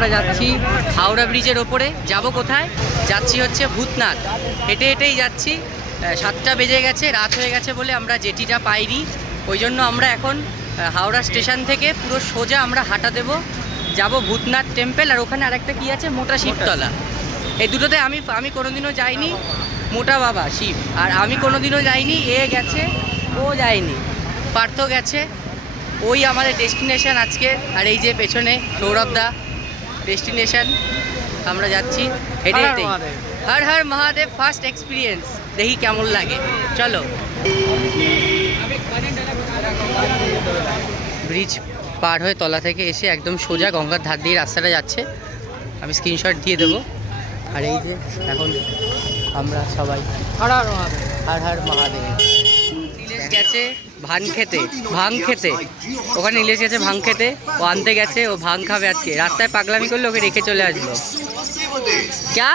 আমরা যাচ্ছি হাওড়া ব্রিজের ওপরে। যাব কোথায়? যাচ্ছি হচ্ছে ভূতনাথ। হেঁটে হেঁটেই যাচ্ছি। সাতটা বেজে গেছে, রাত হয়ে গেছে বলে আমরা জেটিটা পাইনি। ওই জন্য আমরা এখন হাওড়া স্টেশন থেকে পুরো সোজা আমরা হাঁটা দেব। যাব ভূতনাথ টেম্পল আর ওখানে আরেকটা কি আছে? মোটা শিবতলা। এই দুটোতে আমি আমি কোনোদিনও যাইনি। মোটা বাবা, শিব। আর আমি কোনোদিনও যাইনি, এ গেছে, ও যায়নি, পার্থ গেছে। ওই আমাদের ডেস্টিনেশন আজকে। আর এই যে পেছনে সৌরভ দা ডেস্টিনেশন আমরা যাচ্ছি হেঁটে হেঁটে। হর হর মহাদেব ফার্স্ট এক্সপিরিয়েন্স দেখি কেমন লাগে। চলো। ব্রিজ পার হয়ে তলা থেকে এসে একদম সোজা গঙ্গার ধার দিয়ে রাস্তাটা যাচ্ছে। আমি স্ক্রিনশট দিয়ে দেবো। আর এই যে এখন আমরা সবাই হর হর মহাদেব। হর হর মহাদেব। গেছে। ভান খেতে ভাং খেতে। ওখানে নীলেশ গেছে ভাং খেতে ও আনতে গেছে ও ভাং খাবে আজকে। রাস্তায় পাগলামি করলে ওকে রেখে চলে আসলো ক্যা?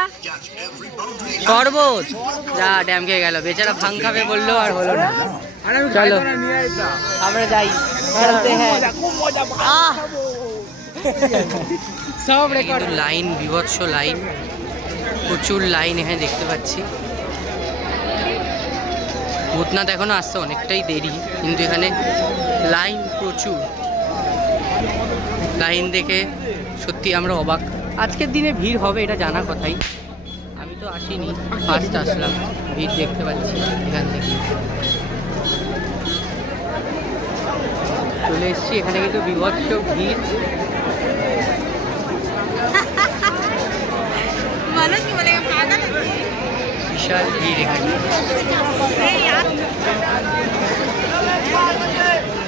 শরবত? যা ড্যাম খেয়ে গেল। বেচারা ভাং খাবে বলল আর হলো না। চলো। আমরা যাই। হ্যাঁ! সব রেকর্ড লাইন বিভৎস লাইন। প্রচুর লাইন এখানে দেখতে পাচ্ছি। ভূতনাথ এখনও আসতে অনেকটাই দেরি, কিন্তু এখানে লাইন প্রচুর। লাইন দেখে সত্যি আমরা অবাক। আজকের দিনে ভিড় হবে, এটা জানা কথাই। আমি তো আসিনি ফার্স্ট আসলাম, ভিড় দেখতে পাচ্ছি এখান থেকে। চলে এসেছি, এখানে কিন্তু বিভৎস ভিড়। विशाल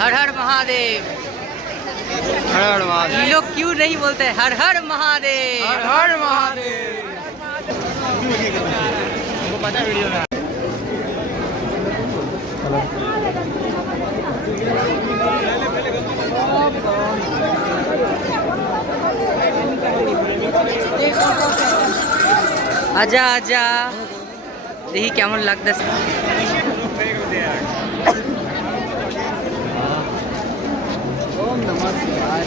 हर हर महादेव। हर हर महादेव। ये लोग क्यों नहीं बोलते? हर हर महादेव। हर हर महादेव। आजा आजा। দেখি কেমন লাগতেছে ओम नमः शिवाय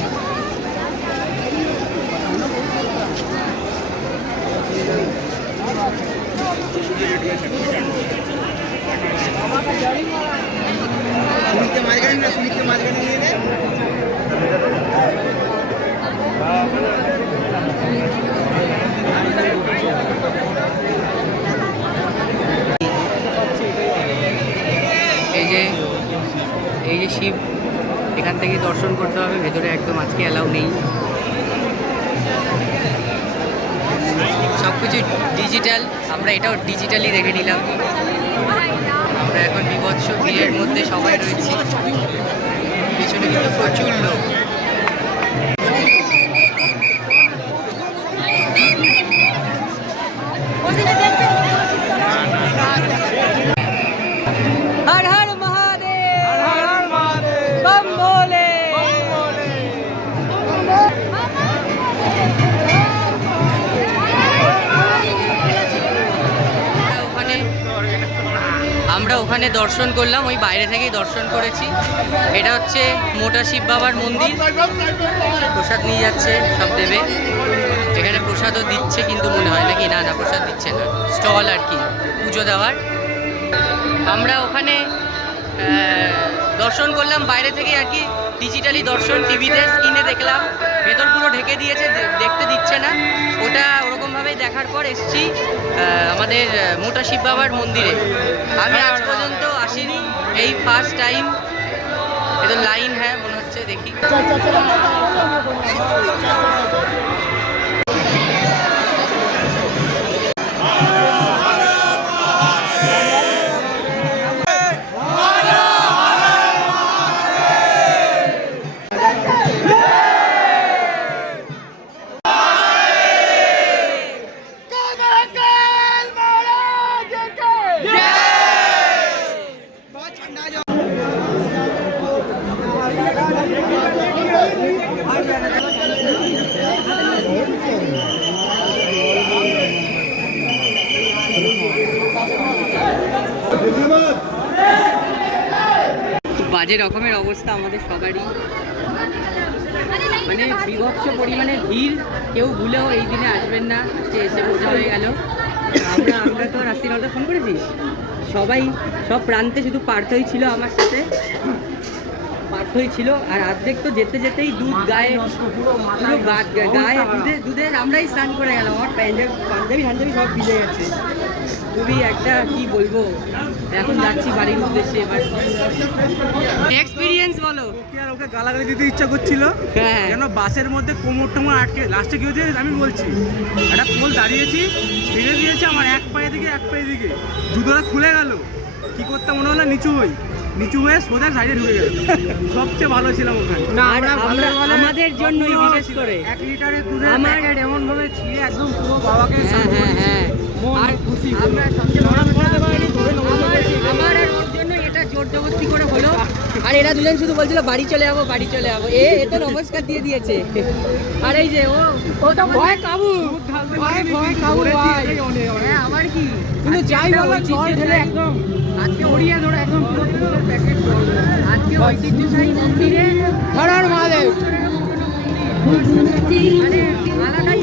সুনিতে মাঝখানে না সুনিতে মাঝখানে শিব এখান থেকে দর্শন করতে হবে, ভেতরে একদম আজকে অ্যালাউ নেই। সব কিছু ডিজিটাল আমরা এটাও ডিজিটালি দেখে নিলাম। আমরা এখন বিভৎস ভিড়ের মধ্যে সবাই রয়েছি। পিছনে কিন্তু প্রচুর লোক। আমরা ওখানে দর্শন করলাম, ওই বাইরে থেকেই দর্শন করেছি। এটা হচ্ছে মোটা শিব বাবার মন্দির। প্রসাদ নিয়ে যাচ্ছে, সব দেবে। এখানে প্রসাদও দিচ্ছে কিন্তু মনে হয় নাকি? না না, প্রসাদ দিচ্ছে না। স্টল আর কি, পুজো দেওয়ার। আমরা ওখানে দর্শন করলাম। বাইরে থেকে আর কি ডিজিটালি দর্শন টিভিতে স্ক্রিনে দেখলাম। ভেতর পুরো ঢেকে দিয়েছে দেখতে দিচ্ছে না। ওটা ওরকমভাবেই দেখার পর এসছি। আমাদের মোটা শিব বাবার মন্দিরে। আমি আজ পর্যন্ত আসিনি, এই ফার্স্ট টাইম এটা লাইন হ্যাঁ মনে হচ্ছে, দেখি। বাজে রকমের অবস্থা আমাদের সবারই। মানে বিভৎস পরিমাণে ভিড়, কেউ ভুলেও এই দিনে আসবেন না এসে বোঝা হয়ে গেল। আমরা আমরা তো রাত্রি ফোন করেছিস সবাই সব প্রান্তে শুধু পার্থই ছিল আমার সাথে। পার্থই ছিল আর অর্ধেক তো যেতে যেতেই দুধ গায়ে পুরো গায়ে দুধে দুধে আমরাই স্নান করে গেলাম আমার পাঞ্জাবি পাঞ্জাবি টাঞ্জাবি সব ভিজে গেছে। খুবই একটা কি বলব এখন যাচ্ছি বাড়ির উদ্দেশ্যে এবার। এক্সপিরিয়েন্স বলো। ওকে আর ওকে গালাগালি দিতে ইচ্ছা করছিল হ্যাঁ কেন বাসের মধ্যে কোমর টোমর আটকে লাস্টে কি হয়েছে আমি বলছি একটা পোল দাঁড়িয়েছি ছেড়ে দিয়েছে আমার এক পায়ে দিকে এক পায়ে দিকে। জুতোটা খুলে গেল কি করতে মনে হলো নিচু হই। নিচু হয়ে সোজা সাইডে ঢুকে গেল। সবচেয়ে ভালো ছিলাম ওখানে। আর আমরা আমাদের জন্যই বিশেষ করে। এক লিটারের দুধের প্যাকেট এমন ভাবে ছিঁড়ে একদম পুরো বাবাকে হ্যাঁ হ্যাঁ। হ্যাঁ আর আমরা সবচেয়ে আমার আমার আর ওর জন্য এটা জোর জবরদস্তি করে হলো। আর এরা দুজন শুধু বলছিল বাড়ি চলে যাব বাড়ি চলে যাব। এ এ তো নমস্কার দিয়ে দিয়েছে। আর এই যে ও ও তো ভয় কাবু। ভয় ভয় কাবু ভাই। হ্যাঁ আবার কি যাই বলো জল ঢেলে একদম আজকে ওড়িয়া ধরে একদম পুরো দুধের প্যাকেট আজকে ঐতিহ্যশাহী মন্দিরে ধরার মহাদেব। মানে আলাদাই